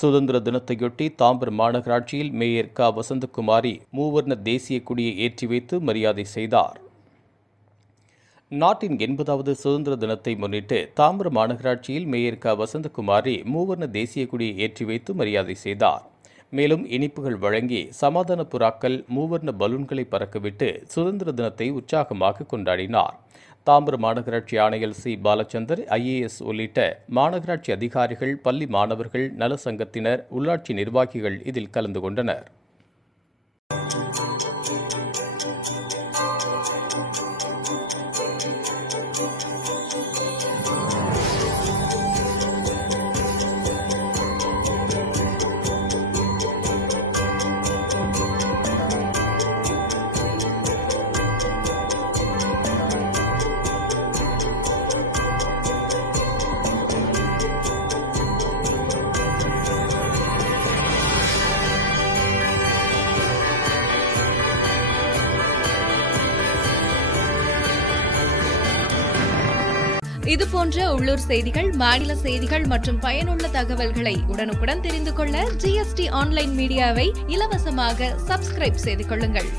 சுதந்திர தினத்தையொட்டி தாம்பரம் மாநகராட்சியில் மேயர் க. வசந்தகுமாரி மூவர்ண தேசிய கொடியை ஏற்றி வைத்து மரியாதை செய்தார். நாட்டின் 80வது சுதந்திர தினத்தை முன்னிட்டு தாம்பரம் மாநகராட்சியில் மேயர் க. வசந்தகுமாரி மூவர்ண தேசிய கொடியை ஏற்றி வைத்து மரியாதை செய்தார். மேலும் இனிப்புகள் வழங்கி சமாதான புறாக்கள், மூவர்ண பலூன்களை பறக்கவிட்டு சுதந்திர தினத்தை உற்சாகமாக கொண்டாடினார். தாம்பரம் மாநகராட்சி ஆணையர் சி. பாலச்சந்தர், IAS உள்ளிட்ட மாநகராட்சி அதிகாரிகள், பள்ளி மாணவர்கள், நல சங்கத்தினர், உள்ளாட்சி நிர்வாகிகள் இதில் கலந்து கொண்டனர். இதுபோன்ற உள்ளூர் செய்திகள், மாநில செய்திகள் மற்றும் பயனுள்ள தகவல்களை உடனுக்குடன் தெரிந்து கொள்ள GST ஆன்லைன் மீடியாவை இலவசமாக சப்ஸ்கிரைப் செய்து கொள்ளுங்கள்.